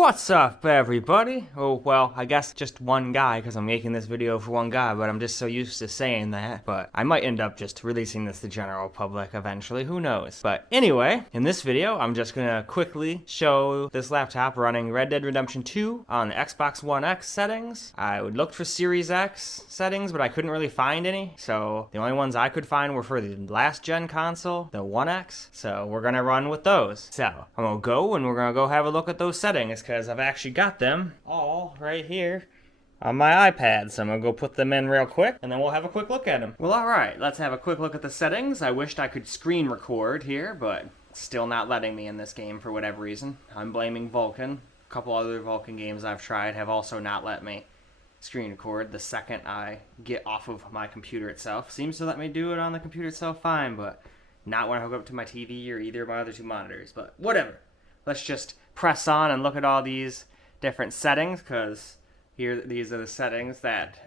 What's up, everybody? Oh, well, I guess just one guy, because I'm making this video for one guy, but I'm just so used to saying that. But I might end up just releasing this to the general public eventually, who knows? But anyway, in this video, I'm just gonna quickly show this laptop running Red Dead Redemption 2 on the Xbox One X settings. I would look for Series X settings, but I couldn't really find any, so the only ones I could find were for the last gen console, the One X, so we're gonna run with those. So, I'm gonna go and we're gonna go have a look at those settings, because I've actually got them all right here on my iPad. So I'm gonna go put them in real quick and then we'll have a quick look at them. Well, alright, let's have a quick look at the settings. I wished I could screen record here, but it's still not letting me in this game for whatever reason. I'm blaming Vulkan. A couple other Vulkan games I've tried have also not let me screen record the second I get off of my computer itself. Seems to let me do it on the computer itself fine, but not when I hook up to my TV or either of my other two monitors. But whatever. Let's just press on and look at all these different settings, because these are the settings that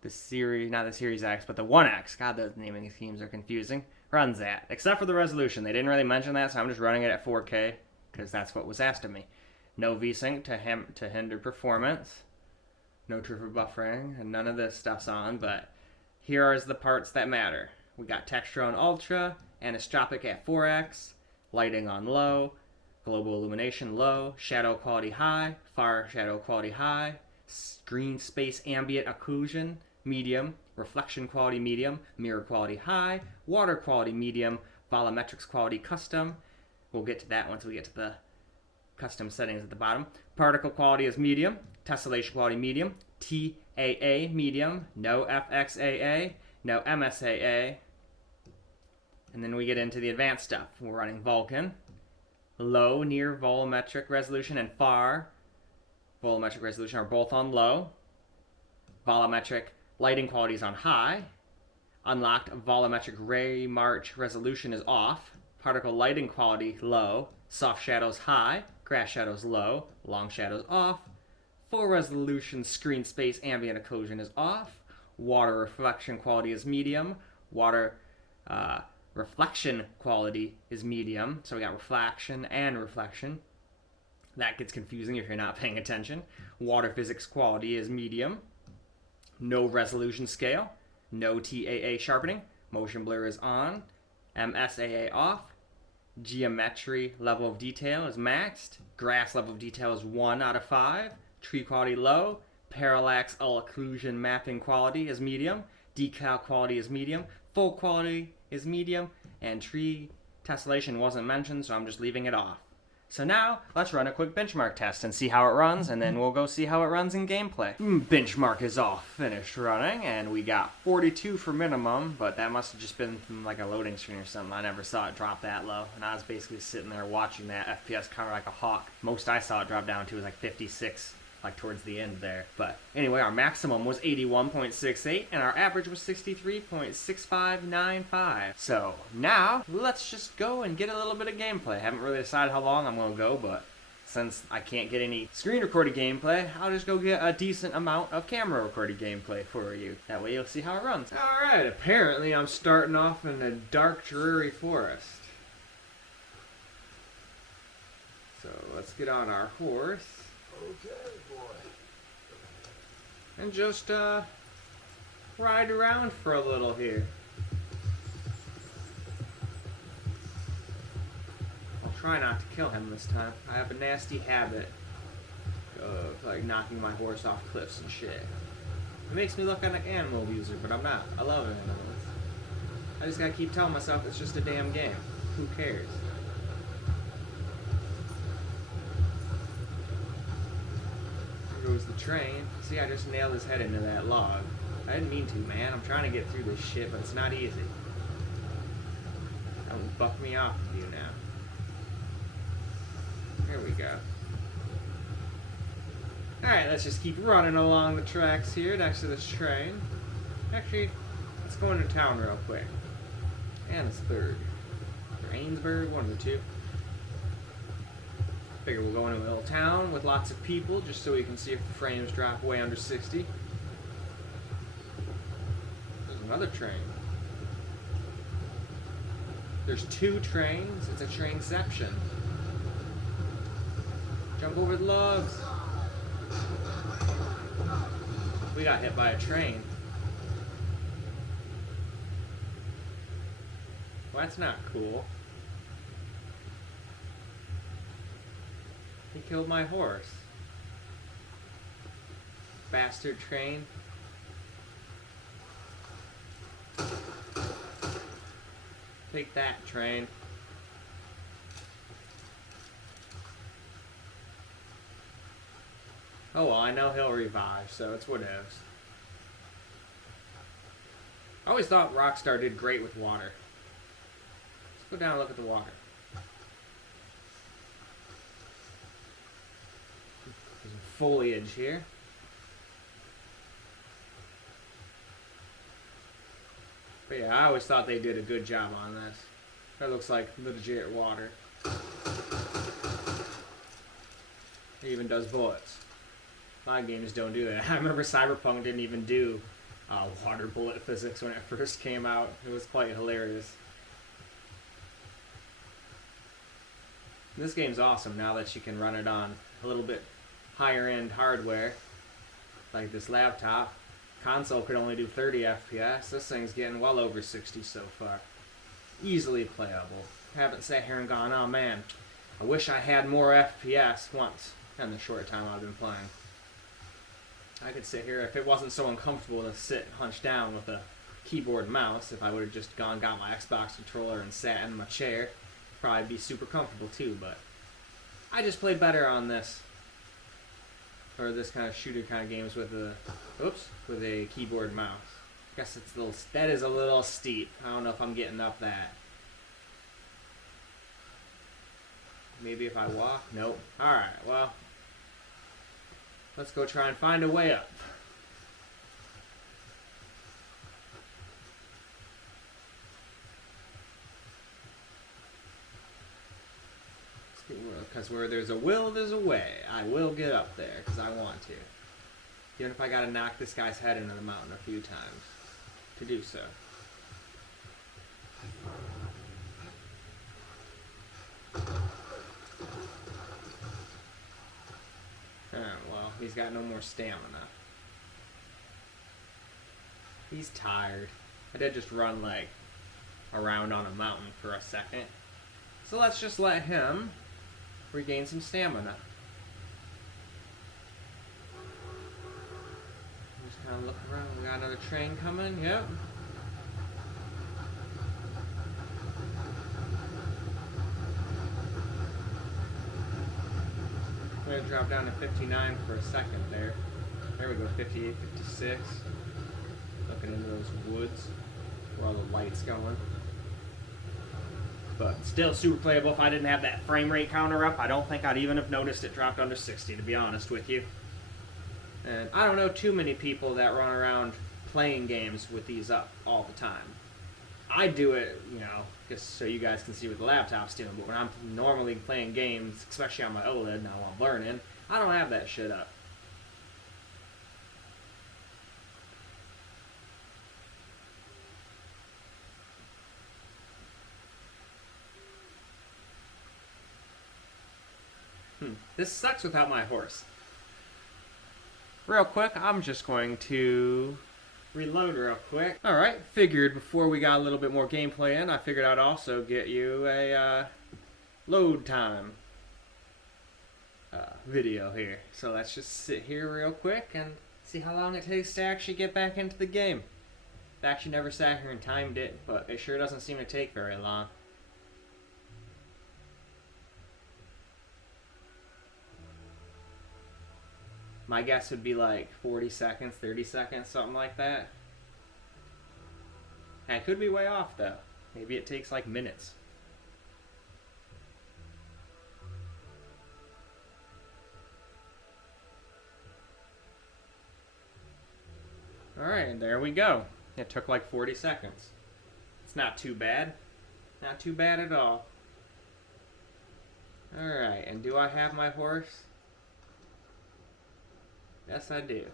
the Series, not the Series X, but the One X, God, those naming schemes are confusing, runs at, except for the resolution. They didn't really mention that, so I'm just running it at 4K, because that's what was asked of me. No VSync to hinder performance, no trigger buffering, and none of this stuff's on, but here are the parts that matter. We got texture on Ultra, anisotropic at 4X, lighting on low, global illumination low, shadow quality high, far shadow quality high, screen space ambient occlusion medium, reflection quality medium, mirror quality high, water quality medium, volumetrics quality custom. We'll get to that once we get to the custom settings at the bottom. Particle quality is medium, tessellation quality medium, TAA medium, no FXAA, no MSAA. And then we get into the advanced stuff. We're running Vulkan. Low near volumetric resolution and far volumetric resolution are both on low. Volumetric lighting quality is on high. Unlocked volumetric ray march resolution is off. Particle lighting quality low. Soft shadows high. Grass shadows low. Long shadows off. Full resolution screen space ambient occlusion is off. Water reflection quality is medium. Water reflection quality is medium, so we got reflection and reflection. That gets confusing if you're not paying attention. Water physics quality is medium. No resolution scale. No TAA sharpening. Motion blur is on. MSAA off. Geometry level of detail is maxed. Grass level of detail is 1 out of 5. Tree quality low. Parallax occlusion mapping quality is medium. Decal quality is medium. Full quality is medium, and tree tessellation wasn't mentioned, so I'm just leaving it off. So now, let's run a quick benchmark test and see how it runs, and then we'll go see how it runs in gameplay. Benchmark is all finished running, and we got 42 for minimum, but that must have just been from like a loading screen or something. I never saw it drop that low, and I was basically sitting there watching that FPS cover like a hawk. Most I saw it drop down to was like 56. Like towards the end there. But anyway, our maximum was 81.68 and our average was 63.6595. So now let's just go and get a little bit of gameplay. I haven't really decided how long I'm gonna go, but since I can't get any screen recorded gameplay, I'll just go get a decent amount of camera recorded gameplay for you. That way you'll see how it runs. Alright, apparently I'm starting off in a dark, dreary forest. So let's get on our horse. Okay, boy. And just ride around for a little here. I'll try not to kill him this time. I have a nasty habit of like knocking my horse off cliffs and shit. It makes me look like an animal abuser, but I'm not. I love animals. I just gotta keep telling myself it's just a damn game. Who cares? Goes the train. See, I just nailed his head into that log. I didn't mean to, man. I'm trying to get through this shit, but it's not easy. Don't buck me off with you now. Here we go. Alright, let's just keep running along the tracks here next to this train. Actually, let's go into town real quick. Annisburg. Or Ainsburg, one of the two. Figure we'll go into a little town with lots of people just so we can see if the frames drop way under 60. There's another train. There's 2 trains. It's a trainception. Jump over the logs. We got hit by a train. Well, that's not cool. He killed my horse. Bastard train. Take that, train. Oh well, I know he'll revive, so it's whatevs. I always thought Rockstar did great with water. Let's go down and look at the water. There's some foliage here. But yeah, I always thought they did a good job on this. That looks like legit water. It even does bullets. A lot of games don't do that. I remember Cyberpunk didn't even do water bullet physics when it first came out. It was quite hilarious. This game's awesome now that you can run it on a little bit higher end hardware. Like this laptop. Console could only do 30 FPS. This thing's getting well over 60 so far. Easily playable. Haven't sat here and gone, oh man, I wish I had more FPS once in the short time I've been playing. I could sit here, if it wasn't so uncomfortable to sit hunched down with a keyboard and mouse, if I would have just got my Xbox controller and sat in my chair, probably be super comfortable too, but I just play better on this. Or this kind of shooter kind of games with a keyboard and mouse. I guess it's that is a little steep. I don't know if I'm getting up that. Maybe if I walk? Nope. Alright, well. Let's go try and find a way up. Because where there's a will, there's a way. I will get up there, because I want to. Even if I gotta knock this guy's head into the mountain a few times to do so. Well, he's got no more stamina. He's tired. I did just run, like, around on a mountain for a second. So let's just let him regain some stamina. Just kind of look around. We got another train coming. Yep. I'm going to drop down to 59 for a second there. There we go, 58, 56. Looking into those woods where all the light's going. But still super playable. If I didn't have that frame rate counter up, I don't think I'd even have noticed it dropped under 60, to be honest with you. And I don't know too many people that run around playing games with these up all the time. I do it, you know, just so you guys can see what the laptop's doing, but when I'm normally playing games, especially on my OLED, now while I'm learning, I don't have that shit up. This sucks without my horse. Real quick, I'm just going to reload real quick. Alright, figured before we got a little bit more gameplay in, I figured I'd also get you a load time video here. So let's just sit here real quick and see how long it takes to actually get back into the game. I actually never sat here and timed it, but it sure doesn't seem to take very long. My guess would be like 40 seconds, 30 seconds, something like that. And I could be way off though. Maybe it takes like minutes. Alright, and there we go. It took like 40 seconds. It's not too bad. Not too bad at all. Alright, and do I have my horse? Yes, I do.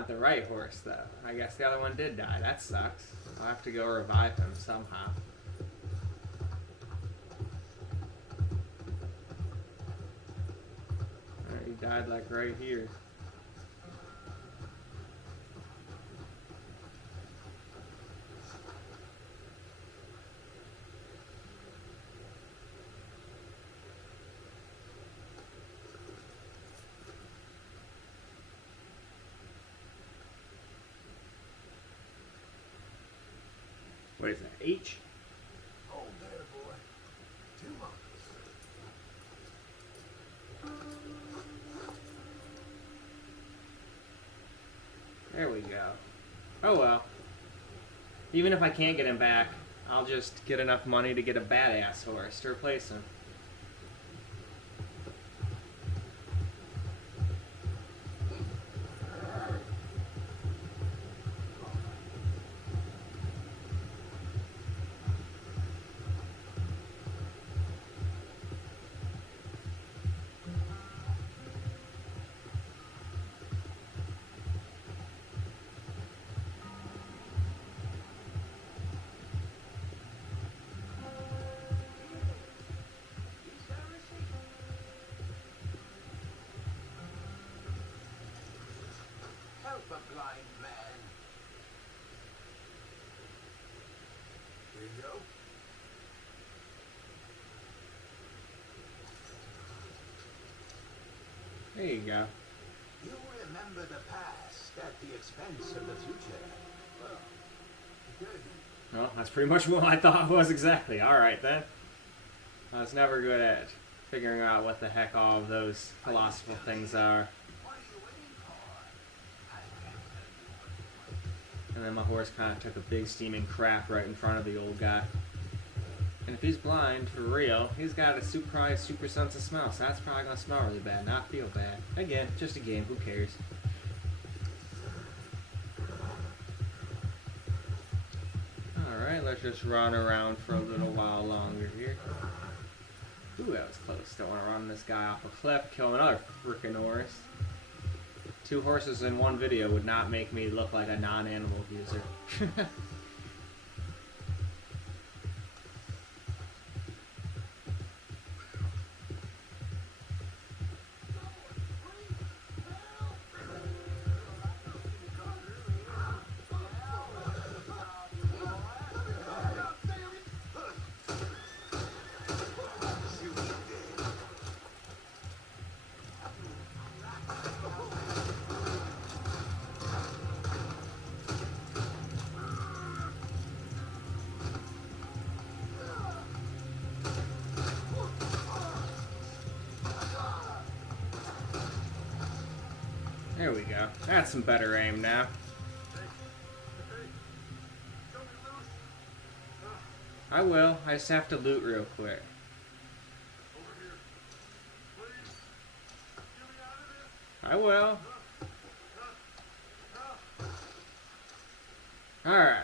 Not the right horse, though. I guess the other one did die. That sucks. I'll have to go revive him somehow. He died like right here. What is that? H? Oh, there, boy. 2 months. There we go. Oh well. Even if I can't get him back, I'll just get enough money to get a badass horse to replace him. Help a blind man. Here you go. There you go. You remember the past at the expense of the future. Well, good. Well, that's pretty much what I thought it was exactly. Alright then. I was never good at figuring out what the heck all of those philosophical things are. What are you waiting for? And then my horse kind of took a big steaming crap right in front of the old guy. And if he's blind, for real, he's got a super sense of smell, so that's probably going to smell really bad, not feel bad. Again, just a game, who cares? Alright, let's just run around for a little while longer here. Ooh, that was close. Don't want to run this guy off a cliff, kill another freaking horse. 2 horses in one video would not make me look like a non-animal abuser. There we go. That's some better aim now. I will. I just have to loot real quick. I will. Alright.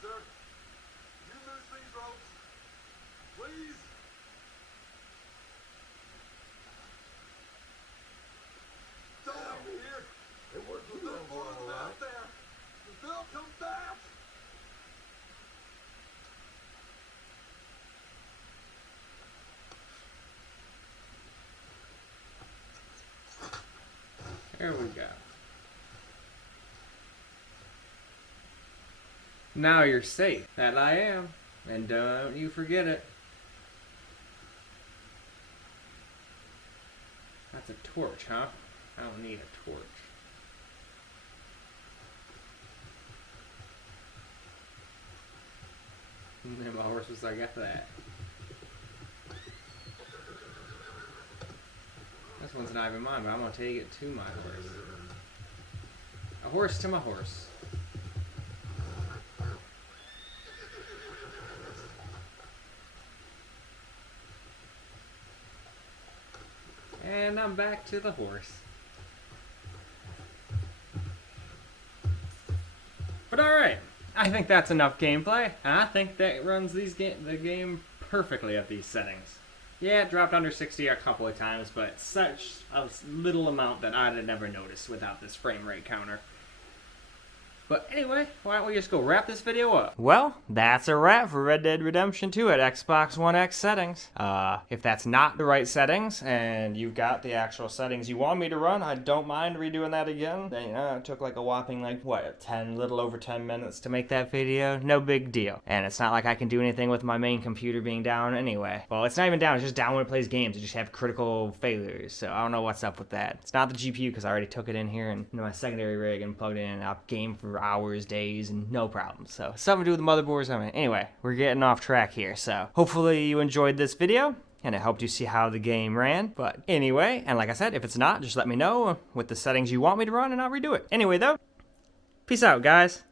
Sir, you loose these ropes, please. Don't leave me here. It worked with the boys out there. They'll come back. There we go. Now you're safe. That I am. And don't you forget it. That's a torch, huh? I don't need a torch. And then my horse was like, F that. This one's not even mine, but I'm gonna take it to my horse. A horse to my horse. And I'm back to the horse. But alright, I think that's enough gameplay. I think that runs the game perfectly at these settings. Yeah, it dropped under 60 a couple of times, but such a little amount that I'd have never noticed without this frame rate counter. But anyway, why don't we just go wrap this video up? Well, that's a wrap for Red Dead Redemption 2 at Xbox One X settings. If that's not the right settings, and you've got the actual settings you want me to run, I don't mind redoing that again. You know, it took like a whopping, little over 10 minutes to make that video. No big deal. And it's not like I can do anything with my main computer being down anyway. Well, it's not even down, it's just down when it plays games. It just have critical failures, so I don't know what's up with that. It's not the GPU, because I already took it in here and my secondary rig and plugged it in and out game for hours, days, and no problem. So something to do with the motherboard or something. Anyway, we're getting off track here. So hopefully you enjoyed this video and it helped you see how the game ran. But anyway, and like I said, if it's not, just let me know with the settings you want me to run and I'll redo it. Anyway though, peace out guys.